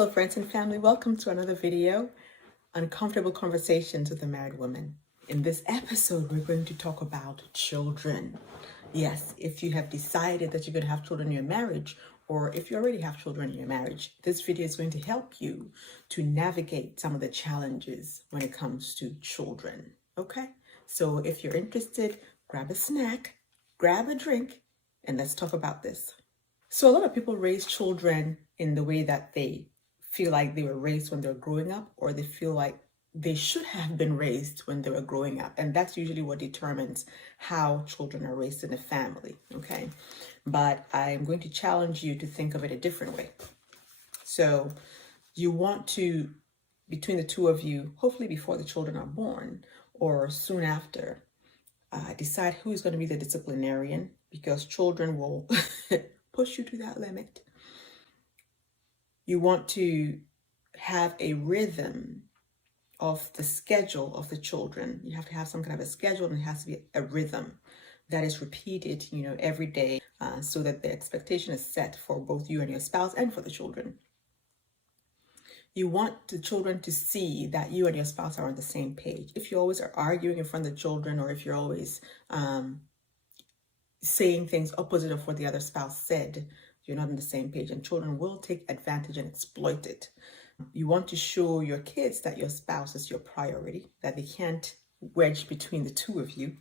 Hello friends and family, welcome to another video, Uncomfortable Conversations with a Married Woman. In this episode, we're going to talk about children. Yes, if you have decided that you're going to have children in your marriage, or if you already have children in your marriage, this video is going to help you to navigate some of the challenges when it comes to children. Okay, so if you're interested, grab a snack, grab a drink, and let's talk about this. So a lot of people raise children in the way that they feel like they were raised when they were growing up, or they feel like they should have been raised when they were growing up. And that's usually what determines how children are raised in a family, okay? But I'm going to challenge you to think of it a different way. So you want to, between the two of you, hopefully before the children are born or soon after, decide who is going to be the disciplinarian, because children will push you to that limit. You want to have a rhythm of the schedule of the children. You have to have some kind of a schedule, and it has to be a rhythm that is repeated, every day, so that the expectation is set for both you and your spouse and for the children. You want the children to see that you and your spouse are on the same page. If you always are arguing in front of the children, or if you're always saying things opposite of what the other spouse said, you're not on the same page, and children will take advantage and exploit it. You want to show your kids that your spouse is your priority, that they can't wedge between the two of you.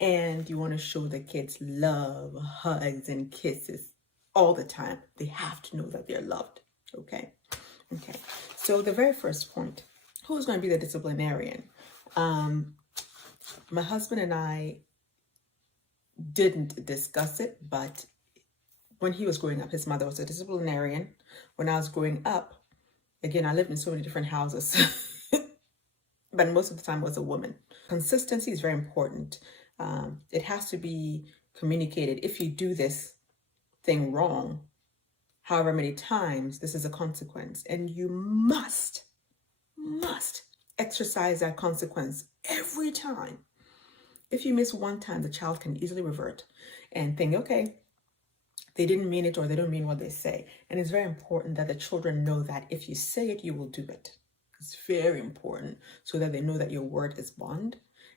And you want to show the kids love, hugs, and kisses all the time. They have to know that they're loved. Okay. So the very first point, who's going to be the disciplinarian? My husband and I didn't discuss it, but when he was growing up, his mother was a disciplinarian. When I was growing up, again, I lived in so many different houses, but most of the time it was a woman. Consistency is very important. It has to be communicated. If you do this thing wrong, however many times, this is a consequence, and you must exercise that consequence every time. If you miss one time, the child can easily revert and think, okay, they didn't mean it, or they don't mean what they say. And it's very important that the children know that if you say it, you will do it. It's very important, so that they know that your word is bond,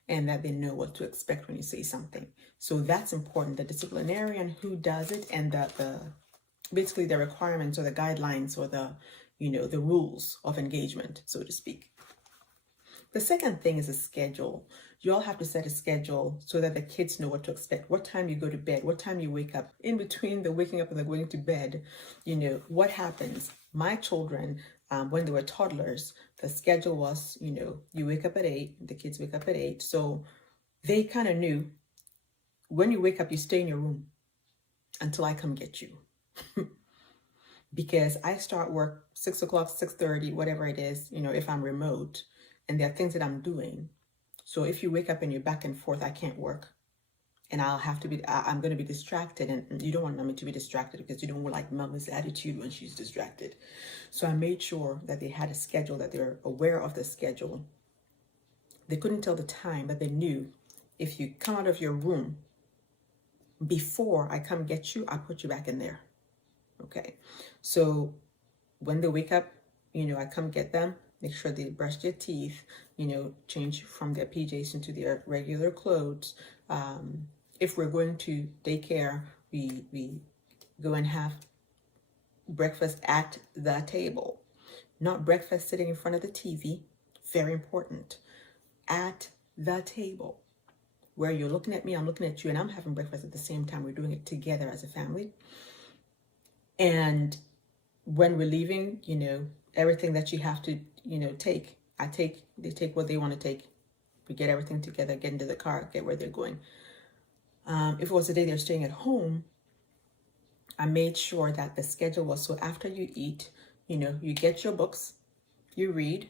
and that they know what to expect when you say something. So that's important. The disciplinarian who does it, and the basically the requirements or the guidelines or the rules of engagement, so to speak. The second thing is a schedule. You all have to set a schedule so that the kids know what to expect, what time you go to bed, what time you wake up. In between the waking up and the going to bed, what happens. My children, when they were toddlers, the schedule was, you wake up at 8, the kids wake up at 8. So they kind of knew when you wake up, you stay in your room until I come get you. Because I start work 6 o'clock, 6:30, whatever it is, if I'm remote, and there are things that I'm doing. So if you wake up and you're back and forth, I can't work, and I'm going to be distracted, and you don't want mommy to be distracted, because you don't like mama's attitude when she's distracted. So I made sure that they had a schedule, that they're aware of the schedule. They couldn't tell the time, but they knew if you come out of your room before I come get you, I put you back in there. Okay. So when they wake up, I come get them, make sure they brush their teeth, change from their PJs into their regular clothes. If we're going to daycare, we go and have breakfast at the table, not breakfast sitting in front of the TV. Very important. At the table, where you're looking at me, I'm looking at you, and I'm having breakfast at the same time. We're doing it together as a family. And when we're leaving, everything that you have to, take, they take what they want to take. We get everything together, get into the car, get where they're going. If it was the day they're staying at home, I made sure that the schedule was, so after you eat, you get your books, you read,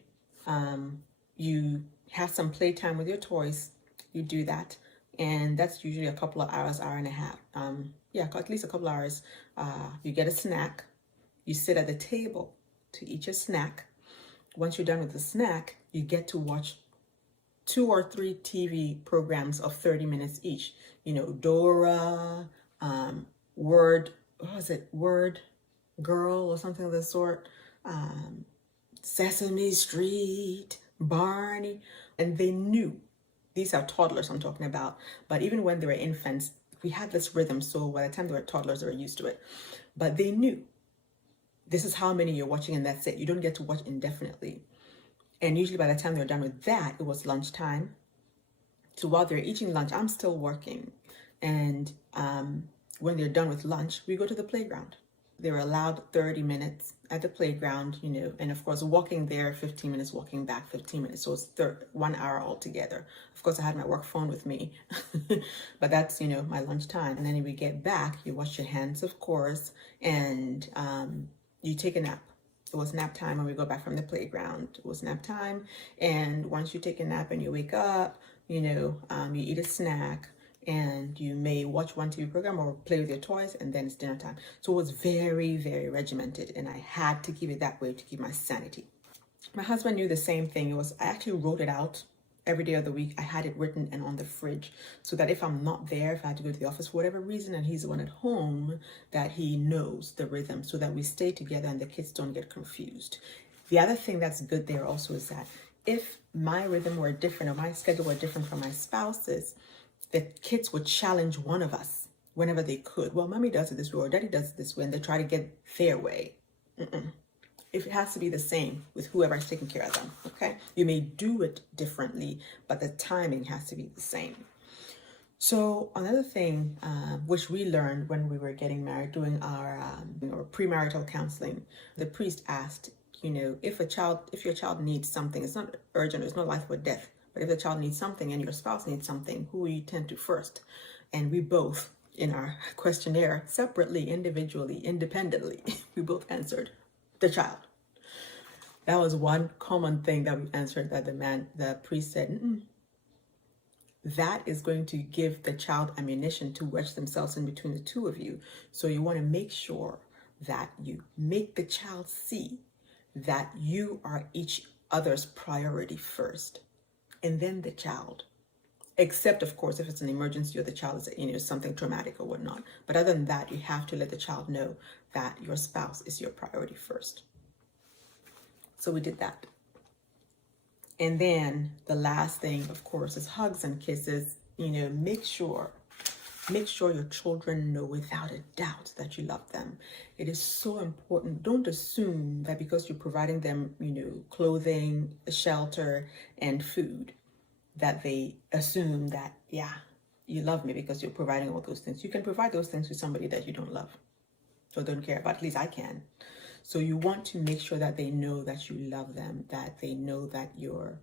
you have some playtime with your toys, you do that. And that's usually a couple of hours, hour and a half. At least a couple of hours. You get a snack. You sit at the table to eat your snack. Once you're done with the snack, you get to watch 2 or 3 TV programs of 30 minutes each. Dora, Word Girl or something of the sort. Sesame Street, Barney, and they knew. These are toddlers I'm talking about, but even when they were infants, we had this rhythm, so by the time they were toddlers, they were used to it. But they knew this is how many you're watching, and that's it. You don't get to watch indefinitely. And usually by the time they're done with that, it was lunchtime. So while they're eating lunch, I'm still working. And when they're done with lunch, we go to the playground. They were allowed 30 minutes at the playground, and of course, walking there, 15 minutes, walking back, 15 minutes. So it's 1 hour altogether. Of course, I had my work phone with me, but that's, my lunchtime. And then when we get back, you wash your hands, of course, and you take a nap. It was nap time when we go back from the playground. It was nap time. And once you take a nap and you wake up, you eat a snack, and you may watch one TV program or play with your toys, and then it's dinner time. So it was very, very regimented, and I had to keep it that way to keep my sanity. My husband knew the same thing. I actually wrote it out every day of the week. I had it written and on the fridge, so that if I'm not there, if I had to go to the office for whatever reason, and he's the one at home, that he knows the rhythm, so that we stay together and the kids don't get confused. The other thing that's good there also is that if my rhythm were different or my schedule were different from my spouse's, the kids would challenge one of us whenever they could. Well, mommy does it this way or daddy does it this way, and they try to get their way. If it has to be the same with whoever is taking care of them, okay? You may do it differently, but the timing has to be the same. So another thing which we learned when we were getting married, doing our premarital counseling, the priest asked, if your child needs something, it's not urgent, it's not life or death, but if the child needs something and your spouse needs something, who will you tend to first? And we both, in our questionnaire, separately, individually, independently, we both answered the child. That was one common thing that we answered, that the priest said, that is going to give the child ammunition to wedge themselves in between the two of you. So you want to make sure that you make the child see that you are each other's priority first, and then the child. Except, of course, if it's an emergency or the child is, something traumatic or whatnot. But other than that, you have to let the child know that your spouse is your priority first. So we did that. And then the last thing, of course, is hugs and kisses. Make sure your children know without a doubt that you love them. It is so important. Don't assume that because you're providing them, clothing, shelter, and food, that they assume that, you love me because you're providing all those things. You can provide those things to somebody that you don't love or don't care about. At least I can. So you want to make sure that they know that you love them, that they know that you're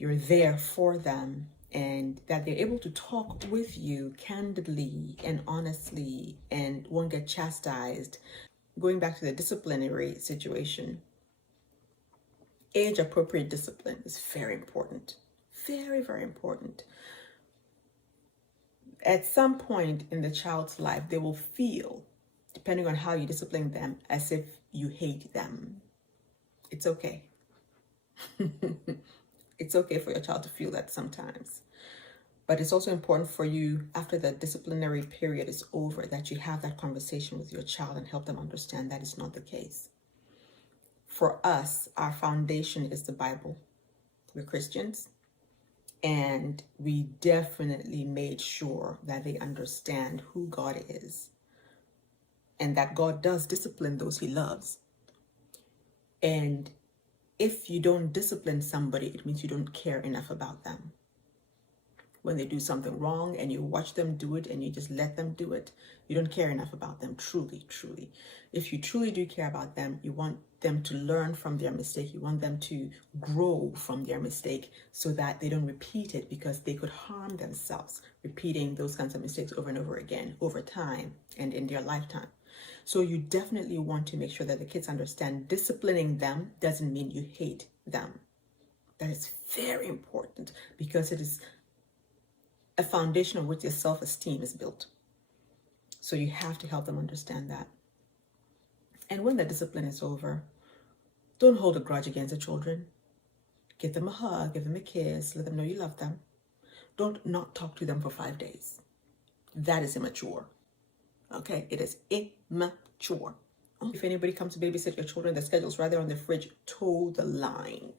there for them, and that they're able to talk with you candidly and honestly and won't get chastised. Going back to the disciplinary situation, age-appropriate discipline is very important. Very, very important. At some point in the child's life, they will feel, depending on how you discipline them, as if you hate them. It's okay. It's okay for your child to feel that sometimes. But it's also important for you, after the disciplinary period is over, that you have that conversation with your child and help them understand that is not the case. For us, our foundation is the Bible. We're Christians. And we definitely made sure that they understand who God is and that God does discipline those he loves. And if you don't discipline somebody, it means you don't care enough about them. When they do something wrong and you watch them do it and you just let them do it, you don't care enough about them, truly, truly. If you truly do care about them, you want them to learn from their mistake. You want them to grow from their mistake so that they don't repeat it, because they could harm themselves repeating those kinds of mistakes over and over again, over time and in their lifetime. So you definitely want to make sure that the kids understand disciplining them doesn't mean you hate them. That is very important, because it is a foundation on which their self-esteem is built. So you have to help them understand that. And when the discipline is over, don't hold a grudge against the children. Give them a hug, give them a kiss, let them know you love them. Don't not talk to them for 5 days. That is immature. Okay, it is immature. If anybody comes to babysit your children, the schedule's right there on the fridge, toe the line.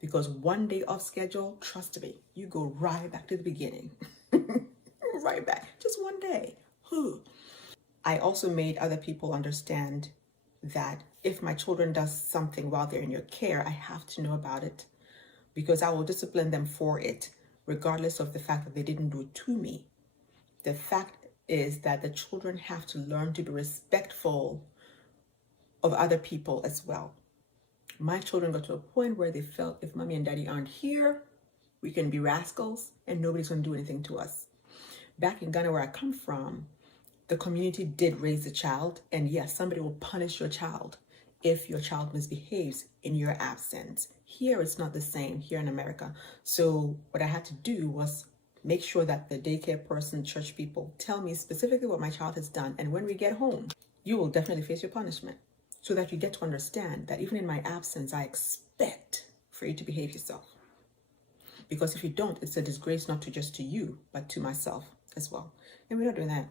Because one day off schedule, trust me, you go right back to the beginning. Right back. Just one day. I also made other people understand that if my children does something while they're in your care, I have to know about it, because I will discipline them for it, regardless of the fact that they didn't do it to me. The fact is that the children have to learn to be respectful of other people as well. My children got to a point where they felt if mommy and daddy aren't here, we can be rascals and nobody's going to do anything to us. Back in Ghana, where I come from, the community did raise the child, and yes, somebody will punish your child if your child misbehaves in your absence. Here, it's not the same here in America. So what I had to do was make sure that the daycare person, church people, tell me specifically what my child has done. And when we get home, you will definitely face your punishment, so that you get to understand that even in my absence, I expect for you to behave yourself. Because if you don't, it's a disgrace not to just to you, but to myself as well. And we're not doing that.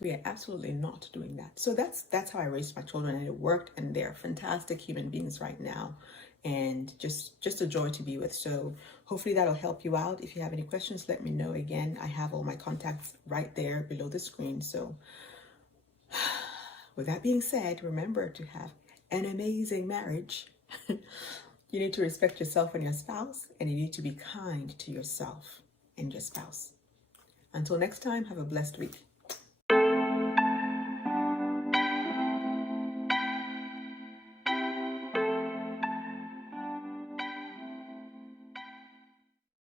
We are absolutely not doing that. So that's how I raised my children, and it worked, and they're fantastic human beings right now, and just a joy to be with. So hopefully that'll help you out. If you have any questions, let me know. Again, I have all my contacts right there below the screen. So with that being said, remember to have an amazing marriage. You need to respect yourself and your spouse, and you need to be kind to yourself and your spouse. Until next time, have a blessed week.